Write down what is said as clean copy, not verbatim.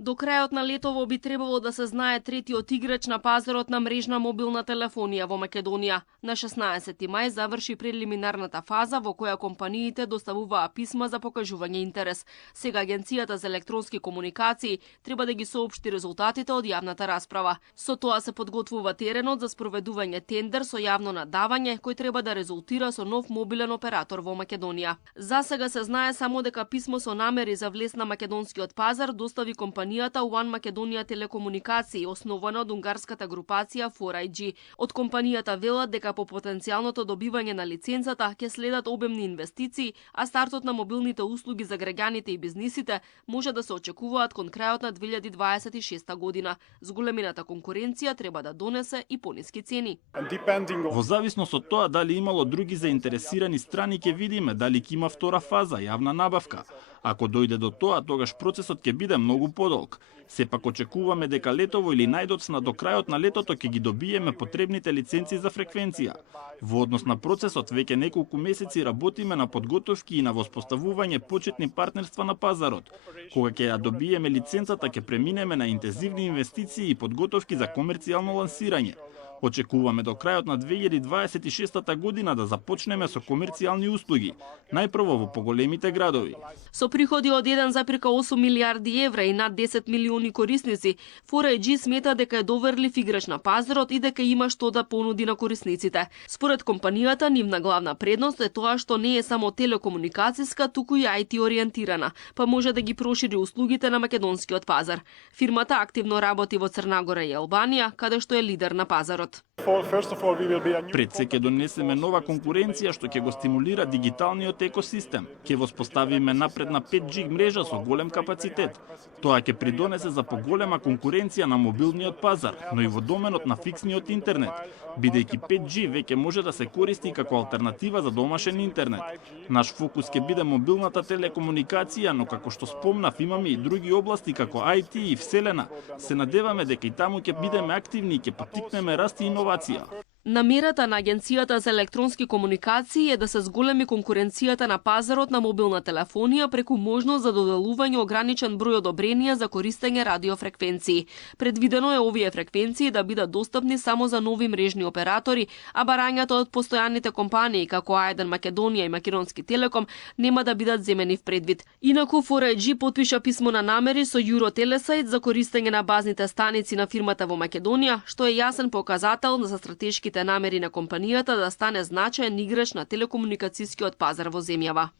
До крајот на летово би требало да се знае третиот играч на пазарот на мрежна мобилна телефонија во Македонија. На 16 мај заврши прелиминарната фаза во која компаниите доставуваа писма за покажување интерес. Сега Агенцијата за електронски комуникации треба да ги соопшти резултатите од јавната расправа. Со тоа се подготвува теренот за спроведување тендер со јавно надавање кој треба да резултира со нов мобилен оператор во Македонија. За сега се знае само дека писмо со намери за влез на македонскиот пазар достави компанијата One Македонија Телекомуникации, основана од унгарската групација 4iG. Од компанијата велат дека по потенцијалното добивање на лиценцата ќе следат обемни инвестиции, а стартот на мобилните услуги за граѓаните и бизнисите може да се очекуваат кон крајот на 2026 година. Зголемината конкуренција треба да донесе и пониски цени. Во зависност од тоа дали имало други заинтересирани страни, ќе видиме дали ќе има втора фаза, јавна набавка. Ако дојде до тоа, тогаш процесот ќе биде многу подолг. Сепак очекуваме дека летово или најдоцна до крајот на летото ќе ги добиеме потребните лиценци за фреквенција. Во однос на процесот, веќе неколку месеци работиме на подготовки и на воспоставување почетни партнерства на пазарот. Кога ќе ја добиеме лиценцата, ќе преминеме на интензивни инвестиции и подготовки за комерцијално лансирање. Очекуваме до крајот на 2026 година да започнеме со комерцијални услуги, најпрво во поголемите градови. Со приходи од 1,8 милиарди евра и над 10 милиони корисници, 4iG смета дека е доверлив играч на пазарот и дека има што да понуди на корисниците. Според компанијата, нивна главна предност е тоа што не е само телекомуникацијска, туку и IT ориентирана, па може да ги прошири услугите на македонскиот пазар. Фирмата активно работи во Црна Гора и Албанија, каде што е лидер на пазарот. Пред се ќе донесеме нова конкуренција што ќе го стимулира дигиталниот екосистем. Ќе воспоставиме напредна 5G мрежа со голем капацитет. Тоа ќе придонесе за поголема конкуренција на мобилниот пазар, но и во доменот на фиксниот интернет, бидејќи 5G веќе може да се користи како алтернатива за домашен интернет. Наш фокус ќе биде мобилната телекомуникација, но како што спомнав, имаме и други области како IT и вселена. Се надеваме дека и таму ќе бидеме активни и ќе поттикнеме раст и иновација. Намерата на Агенцијата за електронски комуникации е да се зголеми конкуренцијата на пазарот на мобилна телефонија преку можност за доделување ограничен број одобренија за користење радиофреквенции. Предвидено е овие фреквенции да бидат достапни само за нови мрежни оператори, а барањата од постојаните компании како А1 Македонија и Македонски Телеком нема да бидат земени в предвид. Инаку 4iG потпиша писмо на намери со Eurotelesit за користење на базните станици на фирмата во Македонија, што е јасен показател за стратешките намери на компанијата да стане значаен играч на телекомуникацијскиот пазар во земјава.